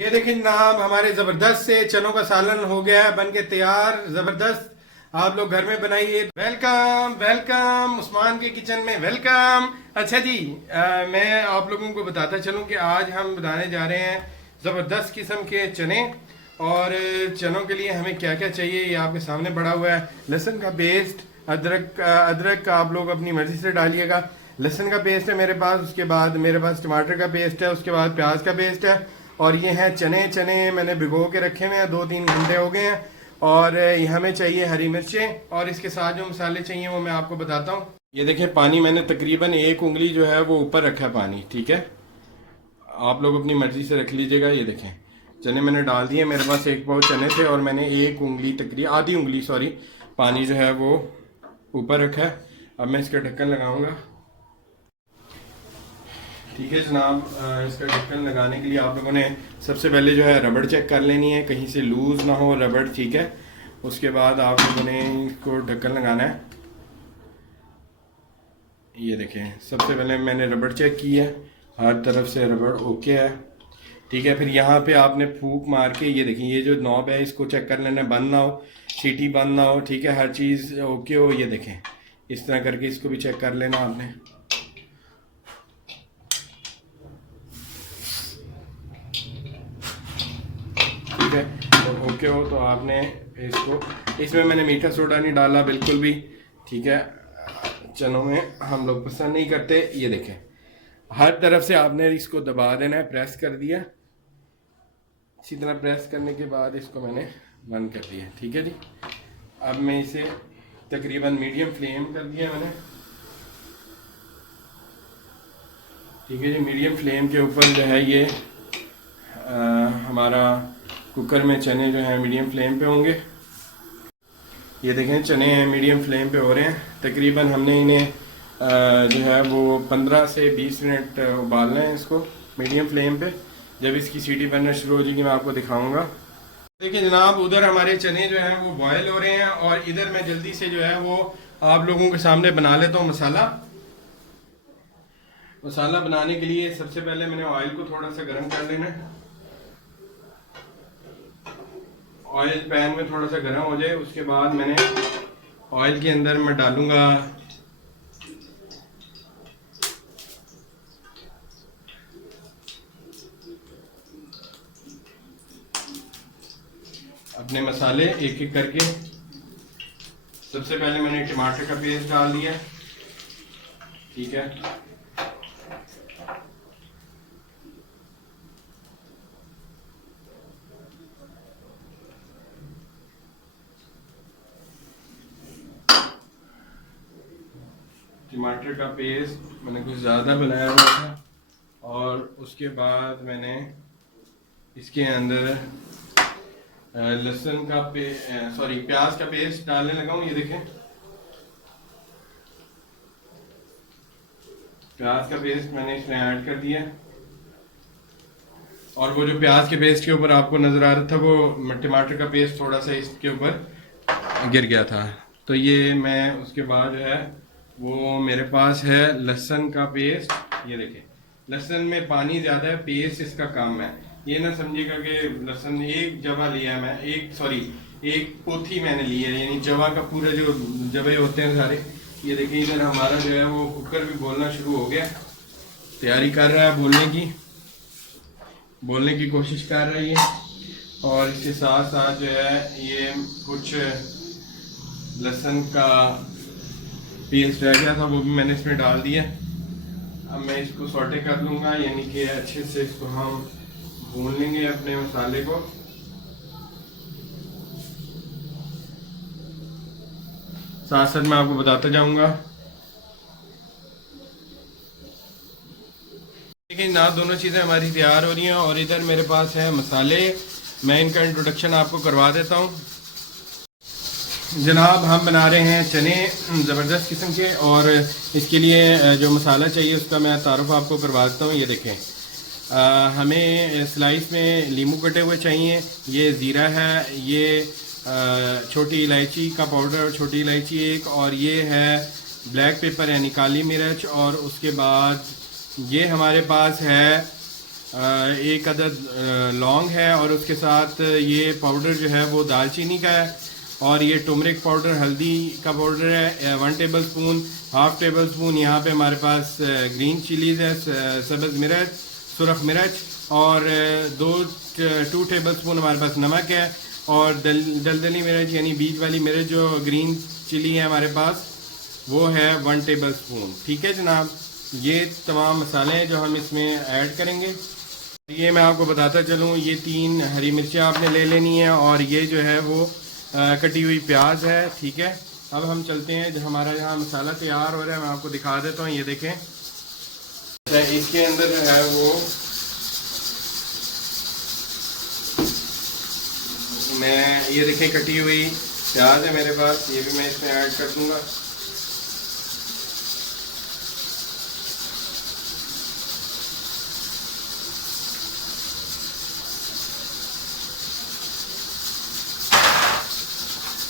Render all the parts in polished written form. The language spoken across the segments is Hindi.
ये देखिए जनाब, हमारे जबरदस्त से चनों का सालन हो गया है, बन के तैयार। जबरदस्त, आप लोग घर में बनाइए। वेलकम वेलकम उस्मान के किचन में, वेलकम। अच्छा जी, मैं आप लोगों को बताता चलूं कि आज हम बनाने जा रहे हैं ज़बरदस्त किस्म के चने। और चनों के लिए हमें क्या क्या चाहिए ये आपके सामने पड़ा हुआ है। लहसुन का पेस्ट, अदरक का आप लोग अपनी मर्जी से डालिएगा। लहसुन का पेस्ट है मेरे पास, उसके बाद मेरे पास टमाटर का पेस्ट है, उसके बाद प्याज का पेस्ट है। और ये हैं चने। चने मैंने भिगो के रखे हुए हैं, 2-3 घंटे हो गए हैं। और हमें चाहिए हरी मिर्चें, और इसके साथ जो मसाले चाहिए वो मैं आपको बताता हूँ। ये देखिए, पानी मैंने तकरीबन 1 उंगली जो है वो ऊपर रखा है पानी, ठीक है। आप लोग अपनी मर्जी से रख लीजिएगा। ये देखें, चने मैंने डाल दिए। मेरे पास 1 पाव चने थे और मैंने 1 उंगली तकरीबन, आधी उंगली सॉरी, पानी जो है वो ऊपर रखा है। अब मैं इसका ढक्कन लगाऊंगा। ठीक है जनाब, इसका ढक्कन लगाने के लिए आप लोगों ने सबसे पहले जो है रबड़ चेक कर लेनी है, कहीं से लूज़ ना हो रबड़, ठीक है। उसके बाद आप लोगों ने इसको ढक्कन लगाना है। ये देखें, सबसे पहले मैंने रबड़ चेक की है, हर तरफ से रबड़ ओके है, ठीक है। फिर यहाँ पे आपने फूंक मार के, ये देखें, ये जो नॉब है इसको चेक कर लेना, बंद ना हो, सीटी बंद ना हो, ठीक है, हर चीज़ ओके हो। ये देखें, इस तरह करके इसको भी चेक कर लेना आपने, ठीक है। तो ओके हो तो आपने इसको, इसमें मैंने मीठा सोडा नहीं डाला बिल्कुल भी, ठीक है। चनों में हम लोग पसंद नहीं करते। ये देखें, हर तरफ से आपने इसको दबा देना है, प्रेस कर दिया। इसी तरह प्रेस करने के बाद इसको मैंने बंद कर दिया, ठीक है जी। अब मैं इसे तकरीबन मीडियम फ्लेम कर दिया मैंने, ठीक है जी। मीडियम फ्लेम के ऊपर जो है ये हमारा कुकर में चने जो हैं मीडियम फ्लेम पे होंगे। ये देखें, चने हैं मीडियम फ्लेम पे हो रहे हैं। तकरीबन हमने इन्हें जो है वो 15 से 20 मिनट उबालना है इसको मीडियम फ्लेम पे। जब इसकी सीटी बनना शुरू हो जाएगी मैं आपको दिखाऊंगा। देखिए जनाब, उधर हमारे चने जो हैं वो बॉयल हो रहे हैं, और इधर मैं जल्दी से जो है वो आप लोगों के सामने बना लेता हूँ मसाला। मसाला बनाने के लिए सबसे पहले मैंने ऑयल को थोड़ा सा गर्म कर लेना है। ऑयल पैन में थोड़ा सा गर्म हो जाए, उसके बाद मैंने ऑयल के अंदर मैं डालूंगा अपने मसाले एक एक करके। सबसे पहले मैंने टमाटर का पेस्ट डाल दिया, ठीक है। टमाटर का पेस्ट मैंने कुछ ज़्यादा बनाया हुआ था, और उसके बाद मैंने इसके अंदर लहसुन का प्याज का पेस्ट डालने लगा हूँ। ये देखें, प्याज का पेस्ट मैंने इसमें ऐड कर दिया। और वो जो प्याज के पेस्ट के ऊपर आपको नज़र आ रहा था, वो टमाटर का पेस्ट थोड़ा सा इसके ऊपर गिर गया था। तो ये मैं उसके बाद जो है वो मेरे पास है लहसुन का पेस्ट। ये देखें, लहसुन में पानी ज़्यादा है, पेस्ट इसका कम है। ये ना समझिएगा कि लहसुन एक जवा लिया है मैं, एक पोथी मैंने ली है, यानी जवा का पूरा जो जवे होते हैं सारे। ये देखिए, इधर हमारा जो है वो कुकर भी बोलना शुरू हो गया, तैयारी कर रहा है बोलने की कोशिश कर रही है। और इसके साथ साथ जो है ये कुछ लहसुन का पेस्ट रह गया था, वो भी मैंने इसमें डाल दिया। अब मैं इसको सॉटे कर लूँगा, यानी कि अच्छे से इसको हम भून लेंगे अपने मसाले को। साथ साथ मैं आपको बताता जाऊंगा। लेकिन ना दोनों चीज़ें हमारी तैयार हो रही हैं, और इधर मेरे पास है मसाले। मैं इनका इंट्रोडक्शन आपको करवा देता हूँ। जनाब, हम बना रहे हैं चने ज़बरदस्त किस्म के, और इसके लिए जो मसाला चाहिए उसका मैं तारुफ आपको करवा देता हूँ। ये देखें, हमें स्लाइस में लीमू कटे हुए चाहिए, ये ज़ीरा है, ये छोटी इलायची का पाउडर, छोटी इलायची एक, और ये है ब्लैक पेपर यानी काली मिर्च। और उसके बाद ये हमारे पास है एक अदद लौंग है, और उसके साथ ये पाउडर जो है वो दालचीनी का है, और ये टर्मरिक पाउडर हल्दी का पाउडर है 1 table spoon. Half table spoon यहाँ पे हमारे पास ग्रीन चिलीज़ है, सब्ज़ मिर्च, सुरख मिर्च, और 2 टेबल स्पून हमारे पास नमक है, और दलदली मिर्च यानी बीज वाली मिर्च जो ग्रीन चिली है हमारे पास वो है 1 टेबल स्पून। ठीक है जनाब, ये तमाम मसाले हैं जो हम इसमें ऐड करेंगे। ये मैं आपको बताता चलूँ, ये 3 हरी मिर्चें आपने ले लेनी है, और ये जो है वो कटी हुई प्याज है। ठीक है, अब हम चलते हैं, जो हमारा यहाँ मसाला तैयार हो रहा है मैं आपको दिखा देता हूँ। ये देखें, इसके अंदर जो है वो ये देखें कटी हुई प्याज है मेरे पास, ये भी मैं इसमें ऐड कर दूंगा।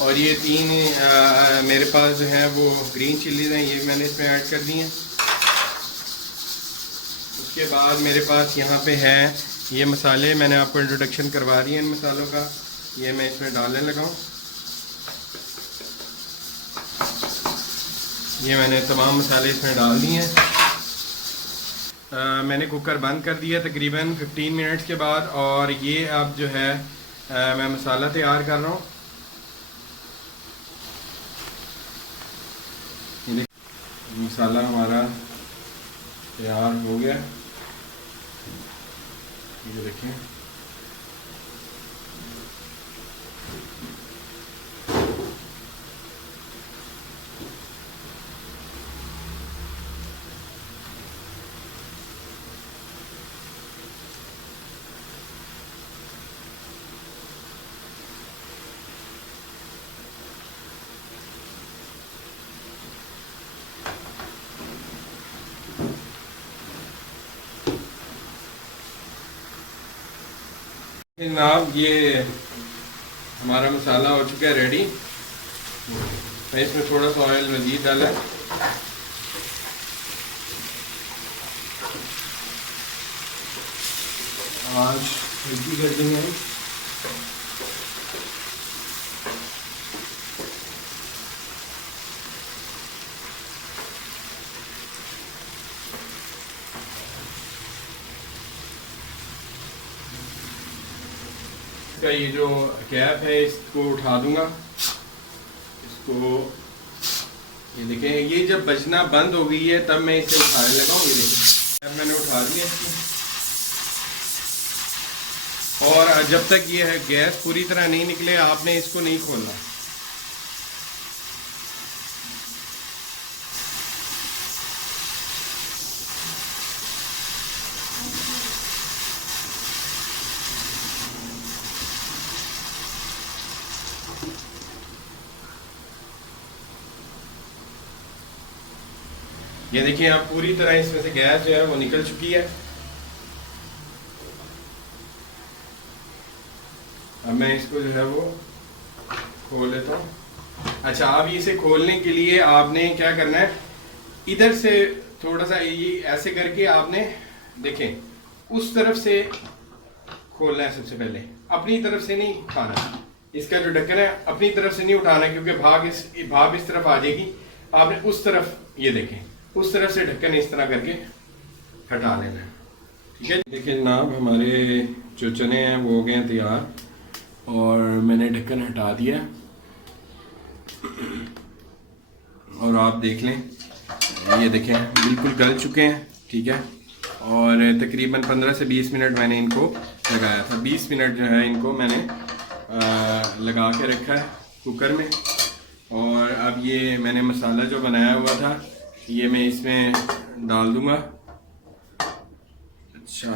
और ये 3 मेरे पास जो है वो ग्रीन चिलीज़ हैं, ये मैंने इसमें ऐड कर दी हैं। उसके बाद मेरे पास यहाँ पे है ये मसाले, मैंने आपको इंट्रोडक्शन करवा दी है इन मसालों का, ये मैं इसमें डालने लगा हूँ। ये मैंने तमाम मसाले इसमें डाल दिए हैं। मैंने कुकर बंद कर दिया तकरीबन 15 मिनट्स के बाद, और ये अब जो है मैं मसाला तैयार कर रहा हूँ। मसाला हमारा तैयार हो गया, ये देखें। जनाब ये हमारा मसाला हो चुका है रेडी। मैं इसमें थोड़ा सा ऑयल मज़ीद डाला, आज हल्की कर देंगे हम। इसका ये जो कैप है इसको उठा दूंगा, इसको ये देखें, ये जब बजना बंद हो गई है तब मैं इसे उठाने लगा हूँ। ये देखें, अब मैंने उठा दिया इसको, और जब तक ये है गैस पूरी तरह नहीं निकले आपने इसको नहीं खोलना। ये देखिए आप पूरी तरह इसमें से गैस जो है वो निकल चुकी है। अब मैं इसको जो है वो खोल लेता हूँ। अच्छा, अब इसे खोलने के लिए आपने क्या करना है, इधर से थोड़ा सा ये ऐसे करके आपने देखें उस तरफ से खोलना है। सबसे पहले अपनी तरफ से नहीं उठाना, इसका जो ढक्कन है अपनी तरफ से नहीं उठाना, क्योंकि भाप इस तरफ आ जाएगी। आपने उस तरफ, ये देखें उस तरफ से ढक्कन इस तरह करके हटा लेना है। ठीक है, देखिए जनाब हमारे जो चने हैं वो हो गए हैं तैयार, और मैंने ढक्कन हटा दिया। और आप देख लें, ये देखें बिल्कुल गल चुके हैं। ठीक है, और तकरीबन 15 से 20 मिनट मैंने इनको लगाया था। 20 मिनट जो है इनको मैंने लगा के रखा है कुकर में। और अब ये मैंने मसाला जो बनाया हुआ था ये मैं इसमें डाल दूंगा। अच्छा,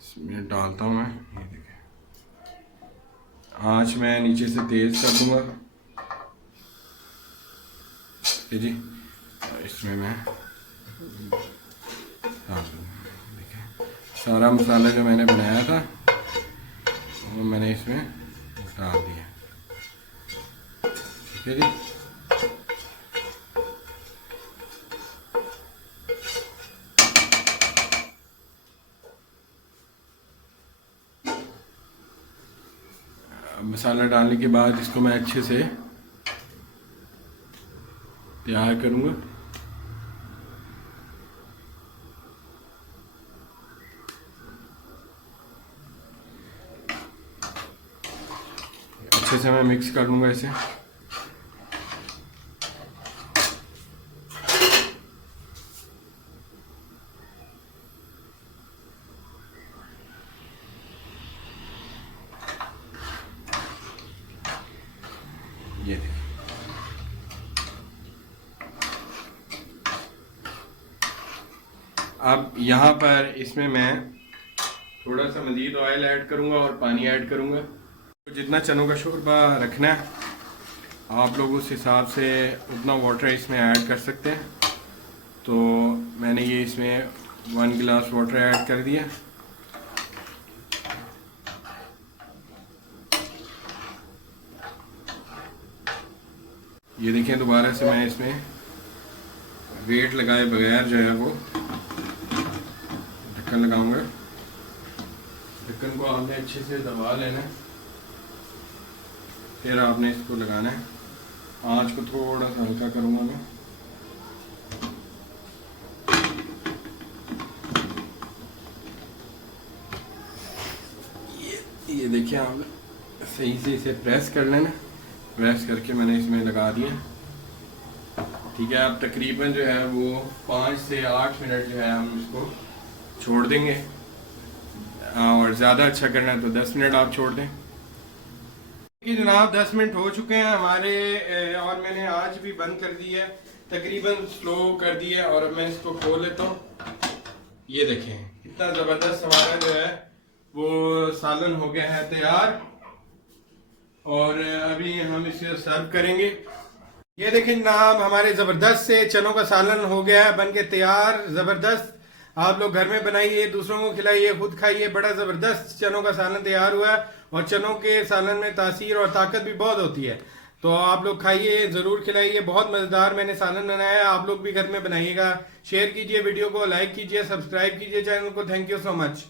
इसमें डालता हूँ मैं, ये देखें। आँच मैं नीचे से तेज़ कर दूंगा। जी, इसमें मैं डाल दूँगा। देखें सारा मसाला जो मैंने बनाया था वो मैंने इसमें डाल दिया। ठीक है जी, मसाला डालने के बाद इसको मैं अच्छे से तैयार करूँगा। अच्छे से मैं मिक्स कर लूँगा इसे। ये देखिए, अब यहाँ पर इसमें मैं थोड़ा सा मज़ीद ऑयल ऐड करूँगा और पानी ऐड करूँगा। तो जितना चनों का शोरबा रखना है आप लोग उस हिसाब से उतना वाटर इसमें ऐड कर सकते हैं। तो मैंने ये इसमें 1 गिलास वाटर ऐड कर दिया। ये देखिए, दोबारा से मैं इसमें वेट लगाए बगैर जो है वो ढक्कन लगाऊंगा। ढक्कन को आपने अच्छे से दबा लेना है, फिर आपने इसको लगाना है। आंच को थोड़ा सा हल्का करूंगा मैं। ये देखिए, आप सही से इसे प्रेस कर लेना। प्रेस करके मैंने इसमें लगा दिया। ठीक है, अब तकरीबन जो है वो 5 से 8 मिनट जो है हम इसको छोड़ देंगे, और ज़्यादा अच्छा करना है तो 10 मिनट आप छोड़ दें। कि जनाब 10 मिनट हो चुके हैं हमारे, और मैंने आज भी बंद कर दी है, तकरीबन स्लो कर दी है। और अब मैं इसको खोल लेता हूँ। ये देखें, कितना ज़बरदस्त हमारा जो है वो सालन हो गया है तैयार। और अभी हम इसे सर्व करेंगे। ये देखें जनाब, हमारे ज़बरदस्त से चनों का सालन हो गया है, बन के तैयार। ज़बरदस्त, आप लोग घर में बनाइए, दूसरों को खिलाइए, खुद खाइए। बड़ा ज़बरदस्त चनों का सालन तैयार हुआ है। और चनों के सालन में तासीर और ताकत भी बहुत होती है। तो आप लोग खाइए, ज़रूर खिलाइए। बहुत मज़ेदार मैंने सालन बनाया है, आप लोग भी घर में बनाइएगा। शेयर कीजिए वीडियो को, लाइक कीजिए, सब्सक्राइब कीजिए चैनल को। Thank you so much.